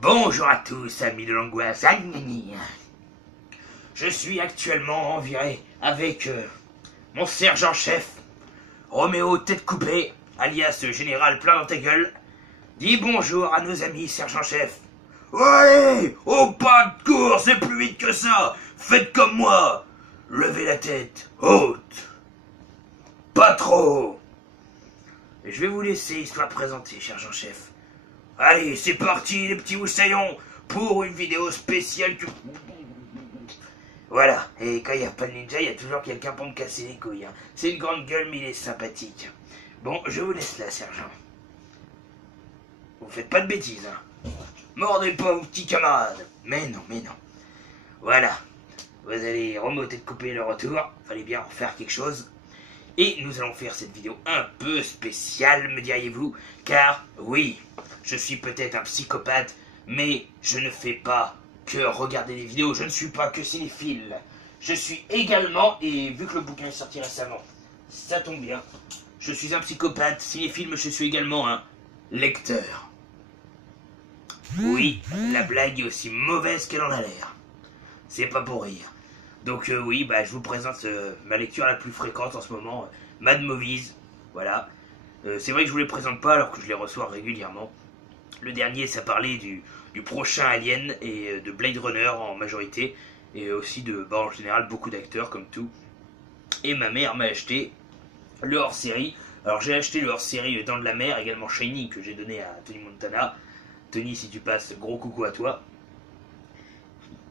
Bonjour à tous, amis de l'angoisse. Je suis actuellement en virée avec mon sergent-chef, Roméo Tête Coupée, alias Général Plein dans ta gueule. Dis bonjour à nos amis, sergent-chef. Allez, au pas de course, c'est plus vite que ça. Faites comme moi. Levez la tête, haute. Pas trop. Et je vais vous laisser histoire présenter, sergent-chef. Allez, c'est parti les petits moussaillons pour une vidéo spéciale que... Voilà, et quand il n'y a pas de ninja, il y a toujours quelqu'un pour me casser les couilles. Hein. C'est une grande gueule, mais il est sympathique. Bon, je vous laisse là, sergent. Vous faites pas de bêtises, hein. Mordez pas vos petits camarades. Mais non, mais non. Voilà, vous allez remonter de couper le retour. Fallait bien en faire quelque chose. Et nous allons faire cette vidéo un peu spéciale, me diriez-vous, car oui, je suis peut-être un psychopathe, mais je ne fais pas que regarder des vidéos, je ne suis pas que cinéphile. Je suis également, et vu que le bouquin est sorti récemment, ça tombe bien, je suis un psychopathe, cinéphile, mais je suis également un lecteur. Oui, la blague est aussi mauvaise qu'elle en a l'air. C'est pas pour rire. Donc oui, je vous présente ma lecture la plus fréquente en ce moment, Mad Movies, voilà. C'est vrai que je vous les présente pas alors que je les reçois régulièrement. Le dernier, ça parlait du prochain Alien et de Blade Runner en majorité, et aussi de, en général, beaucoup d'acteurs comme tout. Et ma mère m'a acheté le hors-série. Alors j'ai acheté le hors-série Dents de la Mer, également Shining que j'ai donné à Tony Montana. Tony, si tu passes, gros coucou à toi.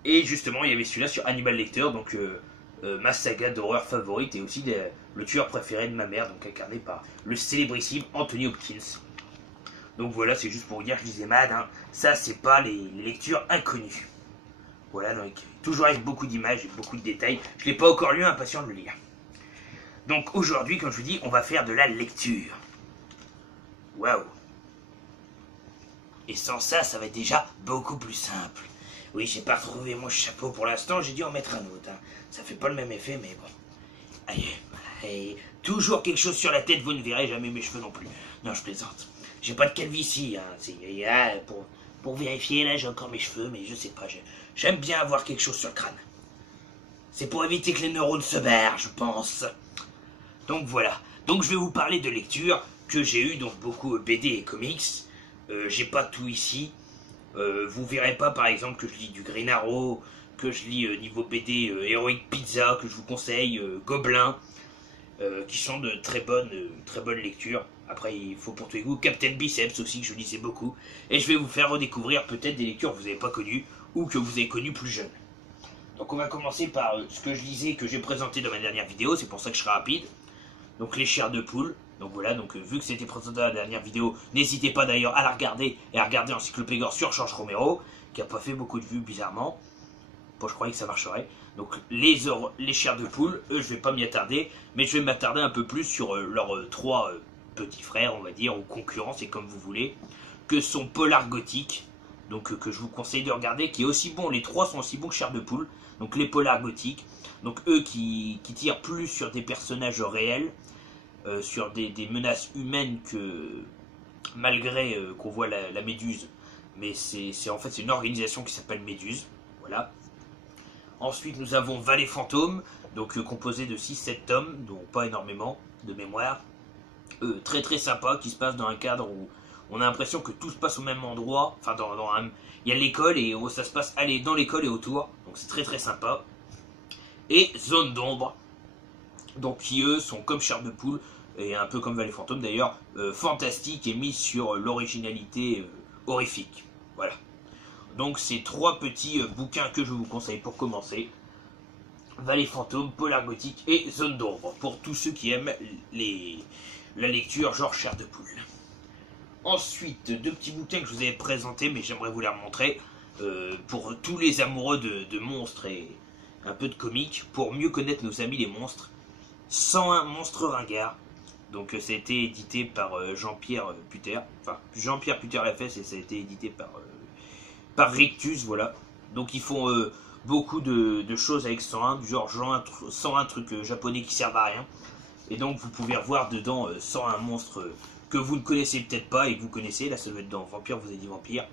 Et justement, il y avait celui-là sur Hannibal Lecter, donc ma saga d'horreur favorite, et aussi le tueur préféré de ma mère, donc incarné par le célébrissime Anthony Hopkins. Donc voilà, c'est juste pour vous dire que je disais Mad, hein. Ça c'est pas les lectures inconnues. Voilà, donc toujours avec beaucoup d'images et beaucoup de détails. Je l'ai pas encore lu, impatient de le lire. Donc aujourd'hui, comme je vous dis, on va faire de la lecture. Waouh. Et sans ça, ça va être déjà beaucoup plus simple. Oui, j'ai pas retrouvé mon chapeau pour l'instant, j'ai dû en mettre un autre. Hein. Ça fait pas le même effet, mais bon. Allez, et toujours quelque chose sur la tête, vous ne verrez jamais mes cheveux non plus. Non, je plaisante. J'ai pas de calvitie, hein. Pour vérifier, là, j'ai encore mes cheveux, mais je sais pas, j'aime bien avoir quelque chose sur le crâne. C'est pour éviter que les neurones se barrent, je pense. Donc voilà. Donc je vais vous parler de lecture que j'ai eu, donc beaucoup BD et comics. J'ai pas tout ici. Vous verrez pas par exemple que je lis du Green Arrow, que je lis niveau BD Heroic Pizza, que je vous conseille, Gobelin, qui sont de très bonnes lectures. Après il faut pour tous les goûts, Captain Biceps aussi que je lisais beaucoup. Et je vais vous faire redécouvrir peut-être des lectures que vous n'avez pas connues ou que vous avez connues plus jeunes. Donc on va commencer par ce que je lisais, que j'ai présenté dans ma dernière vidéo, c'est pour ça que je serai rapide. Donc les chairs de poule. Donc voilà, donc vu que c'était présenté dans la dernière vidéo, n'hésitez pas d'ailleurs à la regarder et à regarder Encyclopégor sur Georges Romero, qui n'a pas fait beaucoup de vues bizarrement. Bon, je croyais que ça marcherait. Donc les chairs de poule, eux je vais pas m'y attarder, mais je vais m'attarder un peu plus sur leurs trois petits frères, on va dire, ou concurrents, c'est comme vous voulez, que sont Polar Gothique, donc que je vous conseille de regarder, qui est aussi bon, les trois sont aussi bons que chairs de poule, donc les Polar Gothique, donc eux qui tirent plus sur des personnages réels, sur des menaces humaines que malgré qu'on voit la Méduse, mais c'est en fait c'est une organisation qui s'appelle Méduse, voilà. Ensuite nous avons Vallée Fantôme, donc composé de 6-7 tomes, donc pas énormément de mémoire, très très sympa, qui se passe dans un cadre où on a l'impression que tout se passe au même endroit, enfin il y a l'école et ça se passe dans l'école et autour, donc c'est très très sympa. Et Zone d'ombre, donc qui eux sont comme Chair de poule, et un peu comme Vallée Fantôme d'ailleurs, fantastique et mis sur l'originalité horrifique. Voilà. Donc c'est trois petits bouquins que je vous conseille pour commencer. Vallée Fantôme, Polar Gothique et Zone d'ombre, pour tous ceux qui aiment la lecture genre Chair de poule. Ensuite, deux petits bouquins que je vous avais présentés, mais j'aimerais vous les remontrer, pour tous les amoureux de monstres et un peu de comique, pour mieux connaître nos amis les monstres. 101 monstres ringards. Donc ça a été édité par Jean-Pierre Puter. Enfin, Jean-Pierre Puter l'a fait, et ça a été édité par par Rictus, voilà. Donc ils font beaucoup de choses avec 101, du genre 101 trucs japonais qui servent à rien. Et donc vous pouvez revoir dedans 101 monstres que vous ne connaissez peut-être pas et que vous connaissez. Là ça doit être dans Vampire, vous avez dit Vampire.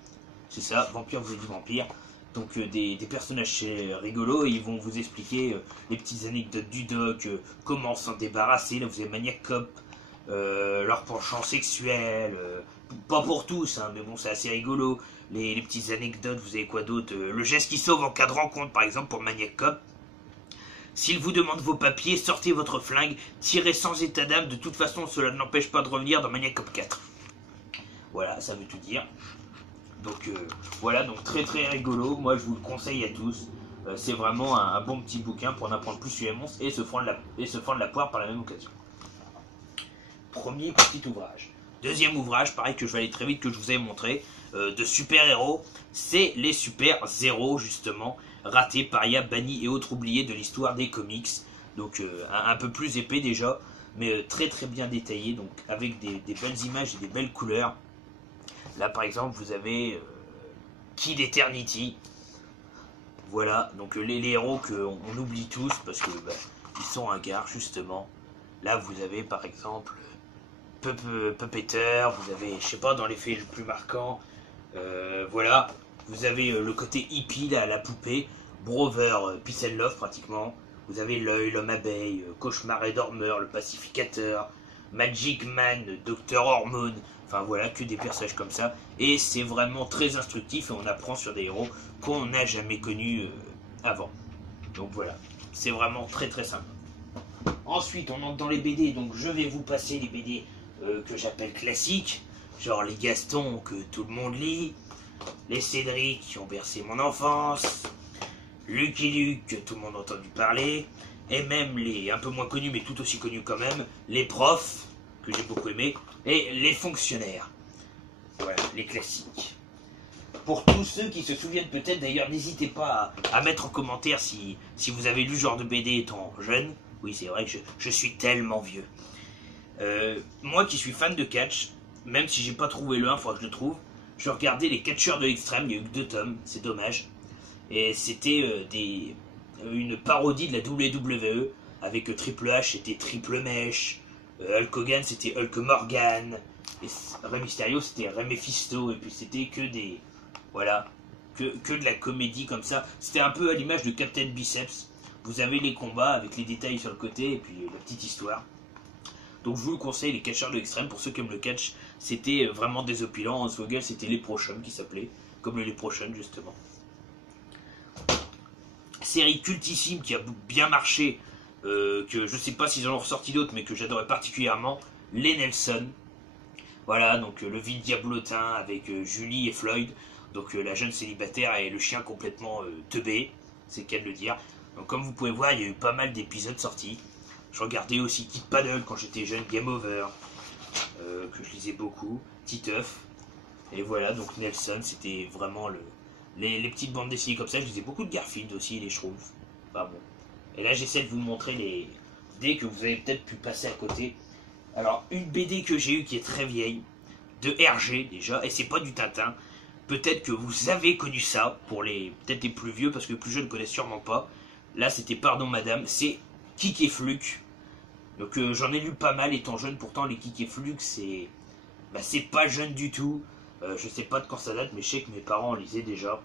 C'est ça, Vampire, vous avez dit Vampire. Donc des personnages rigolos et ils vont vous expliquer les petites anecdotes du doc, comment s'en débarrasser. Là vous avez Maniac Cop, leur penchant sexuel, pas pour tous, hein, mais bon c'est assez rigolo. Les petites anecdotes, vous avez quoi d'autre, le geste qui sauve en cas de rencontre par exemple pour Maniac Cop. S'il vous demande vos papiers, sortez votre flingue, tirez sans état d'âme, de toute façon cela ne l'empêche pas de revenir dans Maniac Cop 4. Voilà, ça veut tout dire. Donc voilà, donc très très rigolo, moi je vous le conseille à tous. C'est vraiment un bon petit bouquin pour en apprendre plus sur les monstres et se fendre la poire par la même occasion. Premier petit ouvrage. Deuxième ouvrage, pareil que je vais aller très vite, que je vous ai montré, de super-héros, c'est les super-héros justement, ratés, parias, bannis et autres oubliés de l'histoire des comics. Donc un peu plus épais déjà, mais très très bien détaillé, donc avec des belles images et des belles couleurs. Là par exemple vous avez Kid Eternity. Voilà, donc les héros qu'on oublie tous parce que ils sont hagards justement. Là vous avez par exemple Puppeteer, vous avez, je sais pas, dans les faits les plus marquants, voilà, vous avez le côté hippie là, la poupée, Brother, Peace and Love pratiquement. Vous avez l'œil, l'homme abeille, Cauchemar et Dormeur, le pacificateur, Magic Man, Docteur Hormone. Enfin voilà, que des personnages comme ça. Et c'est vraiment très instructif et on apprend sur des héros qu'on n'a jamais connus avant. Donc voilà, c'est vraiment très très sympa. Ensuite, on entre dans les BD, donc je vais vous passer les BD que j'appelle classiques. Genre les Gaston que tout le monde lit, les Cédric qui ont bercé mon enfance, Lucky Luke que tout le monde a entendu parler, et même les un peu moins connus mais tout aussi connus quand même, les profs, que j'ai beaucoup aimé, et les fonctionnaires. Voilà, les classiques. Pour tous ceux qui se souviennent peut-être, d'ailleurs, n'hésitez pas à mettre en commentaire si vous avez lu ce genre de BD étant jeune. Oui, c'est vrai que je suis tellement vieux. Moi qui suis fan de catch, même si j'ai pas trouvé le 1, il faudra que je le trouve, je regardais les catcheurs de l'extrême, il y a eu que 2 tomes, c'est dommage. Et c'était une parodie de la WWE, avec Triple H c'était Triple Mèche, Hulk Hogan c'était Hulk Morgan, et Rey Mysterio c'était Rey Mephisto, et puis c'était que des... Voilà, que de la comédie comme ça. C'était un peu à l'image de Captain Biceps. Vous avez les combats avec les détails sur le côté, et puis la petite histoire. Donc je vous le conseille, les catcheurs de l'extrême, pour ceux qui aiment le catch, c'était vraiment désopilant. En Swoggle c'était Leprechaun qui s'appelait, comme le Leprechaun justement. Série cultissime qui a bien marché, que je sais pas s'ils en ont ressorti d'autres, mais que j'adorais particulièrement, les Nelson. Voilà, donc le vil diablotin avec Julie et Floyd, donc la jeune célibataire et le chien complètement teubé, c'est le cas de le dire. Donc comme vous pouvez voir, il y a eu pas mal d'épisodes sortis. Je regardais aussi Kid Paddle quand j'étais jeune, Game Over, que je lisais beaucoup, Titeuf. Et voilà, donc Nelson, c'était vraiment les petites bandes dessinées comme ça. Je lisais beaucoup de Garfield aussi, les Schtroumpfs. Enfin bon. Et là, j'essaie de vous montrer les BD que vous avez peut-être pu passer à côté. Alors, une BD que j'ai eue qui est très vieille, de Hergé déjà, et c'est pas du Tintin. Peut-être que vous avez connu ça, pour peut-être les plus vieux, parce que les plus jeunes ne connaissent sûrement pas. Là, c'était Pardon Madame, c'est Kik et Fluke. Donc j'en ai lu pas mal étant jeune, pourtant les Kik et Fluke, c'est pas jeune du tout. Je sais pas de quand ça date, mais je sais que mes parents en lisaient déjà.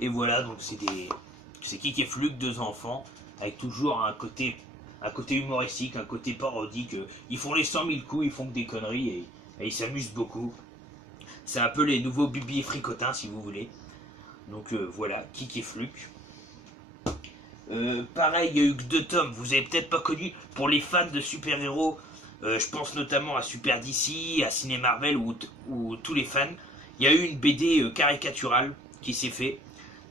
Et voilà, donc c'est Kik et Fluke, 2 enfants, avec toujours un côté humoristique, un côté parodique. Ils font les 100 000 coups, ils font que des conneries et ils s'amusent beaucoup. C'est un peu les nouveaux Bibi et Fricotins si vous voulez. Donc voilà, Kik et Fluke. Pareil, il y a eu que 2 tomes, vous avez peut-être pas connu. Pour les fans de super-héros, je pense notamment à Super DC, à Ciné Marvel ou tous les fans. Il y a eu une BD caricaturale qui s'est fait.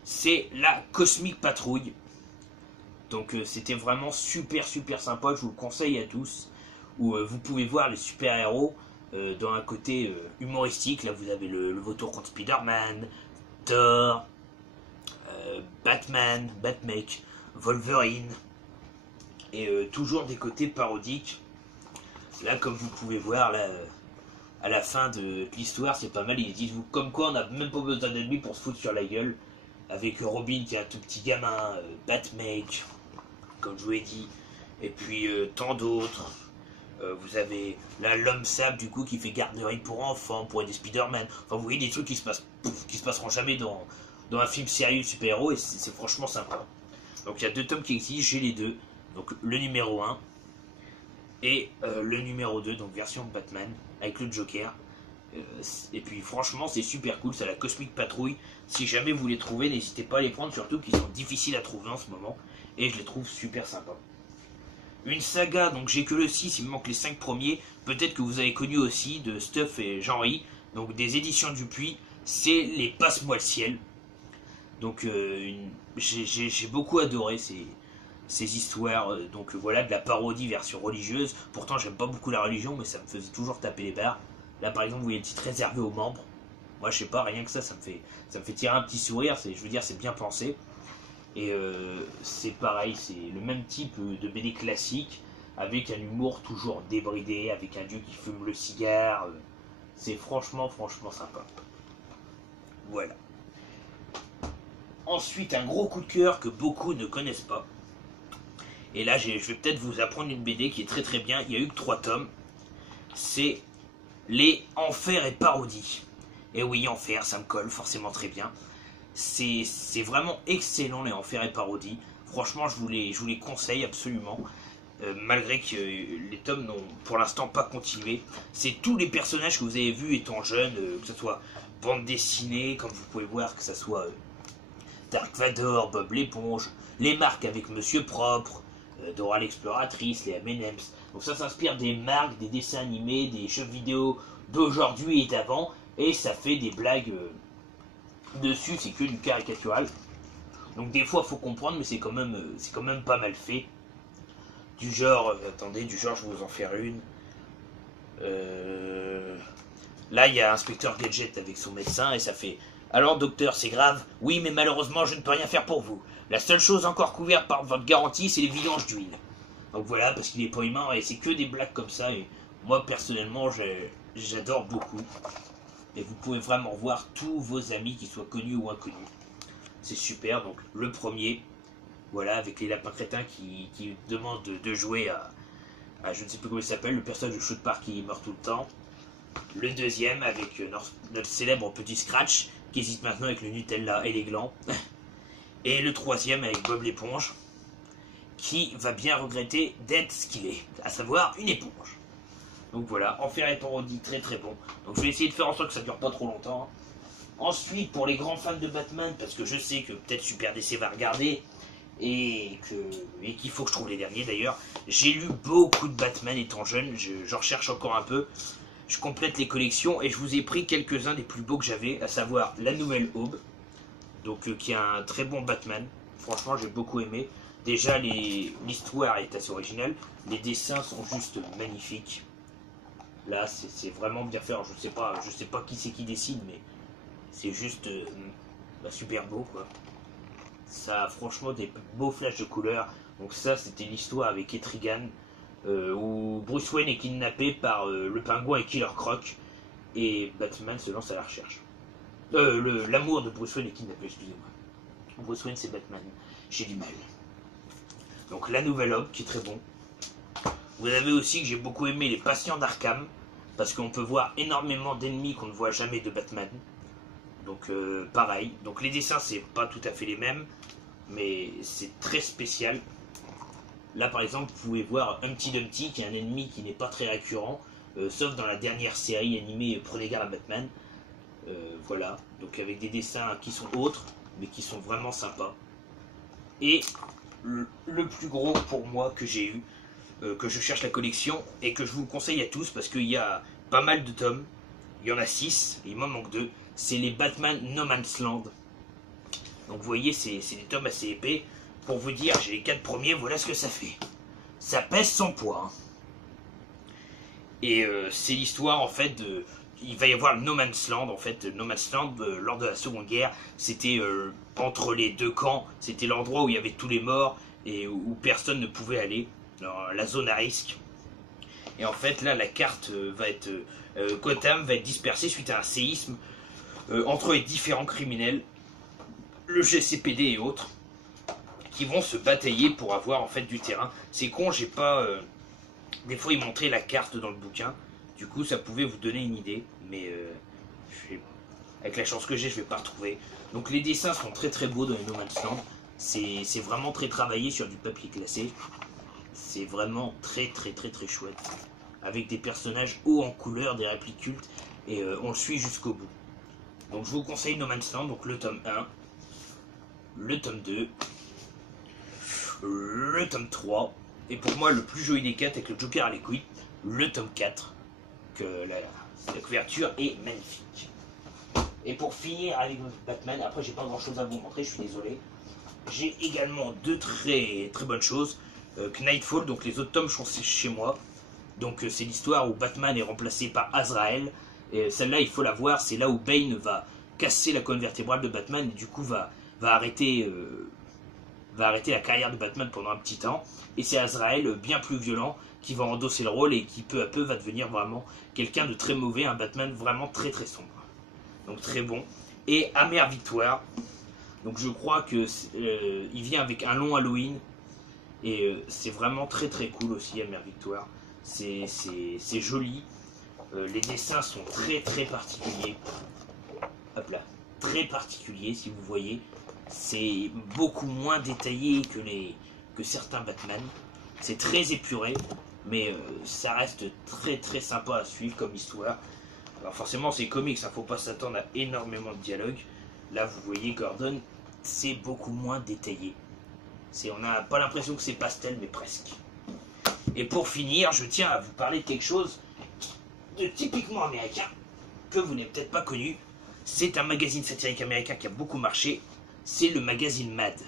C'est la Cosmic Patrouille. Donc c'était vraiment super sympa, je vous le conseille à tous. Où vous pouvez voir les super-héros dans un côté humoristique. Là vous avez le vautour contre Spider-Man, Thor, Batman, Batmec, Wolverine. Et toujours des côtés parodiques. Là comme vous pouvez voir, là, à la fin de l'histoire, c'est pas mal. Ils disent comme quoi on n'a même pas besoin d'ennemis pour se foutre sur la gueule. Avec Robin qui est un tout petit gamin, Batmake, comme je vous ai dit, et puis tant d'autres. Vous avez là l'homme sable du coup qui fait garderie pour enfants, pour aider Spider-Man. Enfin vous voyez des trucs qui se passeront jamais dans un film sérieux de super-héros et c'est franchement sympa. Donc il y a 2 tomes qui existent, j'ai les 2. Donc le numéro 1 et le numéro 2, donc version Batman avec le Joker. Et puis franchement c'est super cool, c'est la Cosmic Patrouille. Si jamais vous les trouvez, n'hésitez pas à les prendre, surtout qu'ils sont difficiles à trouver en ce moment. Et je les trouve super sympas. Une saga, donc j'ai que le 6, il me manque les 5 premiers. Peut-être que vous avez connu aussi de Stuff et Jean-Ry, donc des éditions Dupuis. C'est les Passe-moi le ciel. Donc j'ai beaucoup adoré ces histoires. Donc voilà, de la parodie version religieuse. Pourtant j'aime pas beaucoup la religion, mais ça me faisait toujours taper les barres. Là par exemple, vous voyez le titre réservé aux membres. Moi je sais pas, rien que ça me fait tirer un petit sourire. Je veux dire, c'est bien pensé. Et c'est pareil, c'est le même type de BD classique, avec un humour toujours débridé, avec un dieu qui fume le cigare. C'est franchement sympa. Voilà. Ensuite, un gros coup de cœur que beaucoup ne connaissent pas. Et là, je vais peut-être vous apprendre une BD qui est très bien. Il n'y a eu que 3 tomes. C'est les Enfer et Parodie. Et oui, Enfer, ça me colle forcément très bien. C'est vraiment excellent les Enfer et Parodie. Franchement, je vous les conseille absolument. Malgré que les tomes n'ont pour l'instant pas continué. C'est tous les personnages que vous avez vus étant jeunes, que ce soit bande dessinée, comme vous pouvez voir, que ce soit Dark Vador, Bob l'éponge, les marques avec Monsieur Propre, Dora l'exploratrice, les M&M's. Donc ça s'inspire des marques, des dessins animés, des jeux vidéo d'aujourd'hui et d'avant. Et ça fait des blagues... dessus, c'est que du caricatural. Donc des fois faut comprendre, mais c'est quand même pas mal fait. Du genre, attendez, je vais vous en faire une. Là il y a Inspecteur Gadget avec son médecin et ça fait: alors docteur, c'est grave? Oui, mais malheureusement je ne peux rien faire pour vous. La seule chose encore couverte par votre garantie, c'est les vidanges d'huile. Donc voilà, parce qu'il est pas humain et c'est que des blagues comme ça. Et moi personnellement j'adore beaucoup. Et vous pouvez vraiment voir tous vos amis, qui soient connus ou inconnus. C'est super. Donc le premier, voilà, avec les lapins crétins qui demandent de jouer à je ne sais plus comment il s'appelle, le personnage de South Park qui meurt tout le temps. Le deuxième avec notre célèbre petit Scratch qui hésite maintenant avec le Nutella et les glands. Et le troisième avec Bob l'éponge qui va bien regretter d'être ce qu'il est, à savoir une éponge. Donc voilà, Enfer et Parodie, très bon. Donc je vais essayer de faire en sorte que ça dure pas trop longtemps. Ensuite, pour les grands fans de Batman, parce que je sais que peut-être Super DC va regarder, et qu'il faut que je trouve les derniers d'ailleurs, j'ai lu beaucoup de Batman étant jeune, j'en recherche encore un peu. Je complète les collections et je vous ai pris quelques-uns des plus beaux que j'avais, à savoir La Nouvelle Aube, donc qui est un très bon Batman. Franchement, j'ai beaucoup aimé. Déjà, l'histoire est assez originale, les dessins sont juste magnifiques. Là, c'est vraiment bien fait. Alors, je sais pas qui c'est qui dessine, mais c'est juste super beau, quoi. Ça a franchement des beaux flashs de couleurs. Donc ça, c'était l'histoire avec Etrigan, où Bruce Wayne est kidnappé par le pingouin et Killer Croc, et Batman se lance à la recherche. L'amour de Bruce Wayne est kidnappé, excusez-moi. Bruce Wayne, c'est Batman. J'ai du mal. Donc La Nouvelle Aube, qui est très bon. Vous avez aussi que j'ai beaucoup aimé Les Patients d'Arkham, parce qu'on peut voir énormément d'ennemis qu'on ne voit jamais de Batman. Donc pareil. Donc les dessins, c'est pas tout à fait les mêmes, mais c'est très spécial. Là par exemple, vous pouvez voir Humpty Dumpty, qui est un ennemi qui n'est pas très récurrent, sauf dans la dernière série animée Prenez garde à Batman. Voilà, donc avec des dessins qui sont autres, mais qui sont vraiment sympas. Et le plus gros pour moi que j'ai eu, que je cherche la collection, et que je vous conseille à tous, parce qu'il y a pas mal de tomes, il y en a 6, il m'en manque 2, c'est les Batman No Man's Land. Donc vous voyez, c'est des tomes assez épais. Pour vous dire, j'ai les 4 premiers, voilà ce que ça fait. Ça pèse son poids. Hein. Et c'est l'histoire en fait de... Il va y avoir le No Man's Land, en fait. No Man's Land, lors de la Seconde Guerre, c'était entre les deux camps. C'était l'endroit où il y avait tous les morts et où personne ne pouvait aller. Alors, la zone à risque. Et en fait, là, la carte va être... Gotham va être dispersée suite à un séisme entre les différents criminels, le GCPD et autres, qui vont se batailler pour avoir en fait du terrain. C'est con, j'ai pas... Des fois, ils montraient la carte dans le bouquin. Du coup, ça pouvait vous donner une idée. Mais avec la chance que j'ai, je vais pas retrouver. Donc les dessins sont très très beaux dans les No Man's Land. C'est vraiment très travaillé sur du papier glacé. C'est vraiment très chouette. Avec des personnages hauts en couleur, des répliques cultes. Et on le suit jusqu'au bout. Donc je vous conseille No Man's Land, donc le tome 1, le tome 2, le tome 3. Et pour moi, le plus joli des 4 avec le Joker à l'écoute, le tome 4. Que la couverture est magnifique. Et pour finir avec Batman, après j'ai pas grand chose à vous montrer, je suis désolé. J'ai également deux très bonnes choses. Knightfall, donc les autres tomes sont chez moi. Donc c'est l'histoire où Batman est remplacé par Azrael. Et celle-là, il faut la voir, c'est là où Bane va casser la colonne vertébrale de Batman et du coup va arrêter la carrière de Batman pendant un petit temps. Et c'est Azrael, bien plus violent, qui va endosser le rôle et qui peu à peu va devenir vraiment quelqu'un de très mauvais, un Batman vraiment très sombre. Donc très bon. Et Amère Victoire, donc je crois que il vient avec un long Halloween et c'est vraiment très cool aussi. Amère Victoire, c'est joli. Les dessins sont très particuliers. Hop là, très particuliers si vous voyez. C'est beaucoup moins détaillé que certains Batman. C'est très épuré, mais ça reste très sympa à suivre comme histoire. Alors forcément c'est comics, il ne faut pas s'attendre à énormément de dialogue. Là vous voyez Gordon, c'est beaucoup moins détaillé. On n'a pas l'impression que c'est pastel, mais presque. Et pour finir, je tiens à vous parler de quelque chose de typiquement américain, que vous n'avez peut-être pas connu. C'est un magazine satirique américain qui a beaucoup marché, c'est le magazine Mad.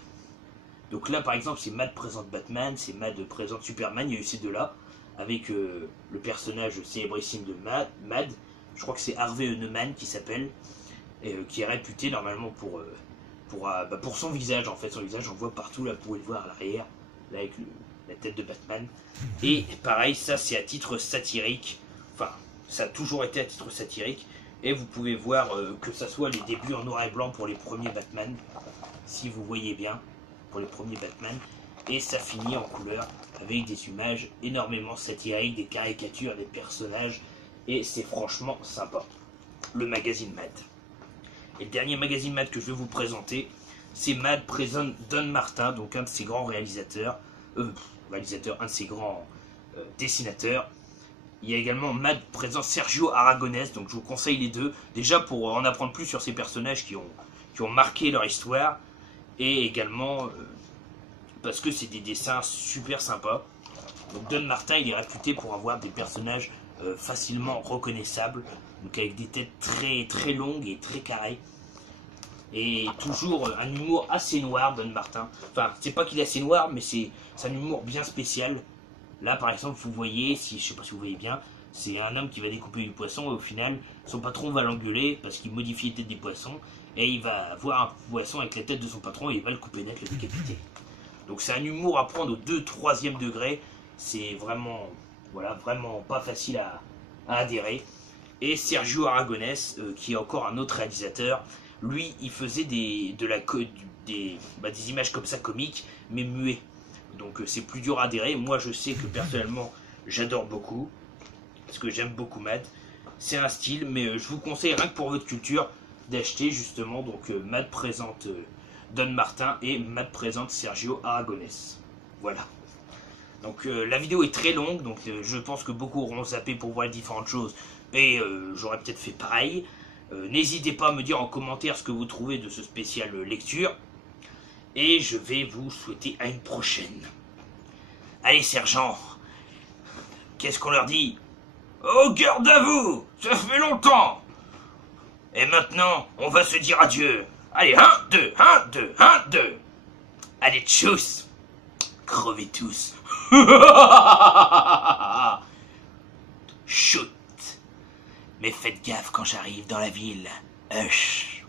Donc là par exemple c'est Mad présente Batman, c'est Mad présente Superman, il y a eu ces deux-là, avec le personnage célébrissime de Mad, je crois que c'est Harvey Neumann qui s'appelle, qui est réputé normalement pour son visage en fait. Son visage on voit partout, là vous pouvez le voir à l'arrière, là avec la tête de Batman. Et pareil, ça c'est à titre satirique, enfin ça a toujours été à titre satirique, et vous pouvez voir que ça soit les débuts en noir et blanc pour les premiers Batman, si vous voyez bien, pour les premiers Batman, et ça finit en couleur avec des images énormément satiriques, des caricatures, des personnages, et c'est franchement sympa. Le magazine Mad. Et le dernier magazine Mad que je vais vous présenter, c'est Mad présente Don Martin, donc un de ses grands réalisateurs, un de ses grands dessinateurs. Il y a également Mad présent Sergio Aragonés, donc je vous conseille les deux, déjà pour en apprendre plus sur ces personnages qui ont marqué leur histoire, et également parce que c'est des dessins super sympas. Donc Don Martin, il est réputé pour avoir des personnages facilement reconnaissables, donc avec des têtes très longues et très carrées, et toujours un humour assez noir. Don Martin, enfin c'est pas qu'il est assez noir, mais c'est un humour bien spécial. Là par exemple vous voyez, je sais pas si vous voyez bien, c'est un homme qui va découper du poisson et au final son patron va l'engueuler parce qu'il modifie les têtes des poissons, et il va voir un poisson avec la tête de son patron et il va le couper net, le décapiter. Donc c'est un humour à prendre au 2-3e degré, c'est vraiment, voilà, vraiment pas facile à adhérer. Et Sergio Aragonés, qui est encore un autre réalisateur, lui il faisait des images comme ça comiques, mais muets. Donc c'est plus dur à adhérer. Moi je sais que personnellement j'adore beaucoup, parce que j'aime beaucoup Mad. C'est un style, mais je vous conseille rien que pour votre culture d'acheter justement. Donc Mad présente Don Martin et Mad présente Sergio Aragonés. Voilà. Donc la vidéo est très longue, donc je pense que beaucoup auront zappé pour voir les différentes choses, et j'aurais peut-être fait pareil. N'hésitez pas à me dire en commentaire ce que vous trouvez de ce spécial lecture, et je vais vous souhaiter à une prochaine. Allez sergent, qu'est-ce qu'on leur dit? Oh, garde à vous, ça fait longtemps. Et maintenant, on va se dire adieu. Allez, 1, 2, 1, 2, 1, 2. Allez, tchuss. Crevez tous. Shoot. Mais faites gaffe quand j'arrive dans la ville. Hush.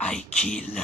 I kill.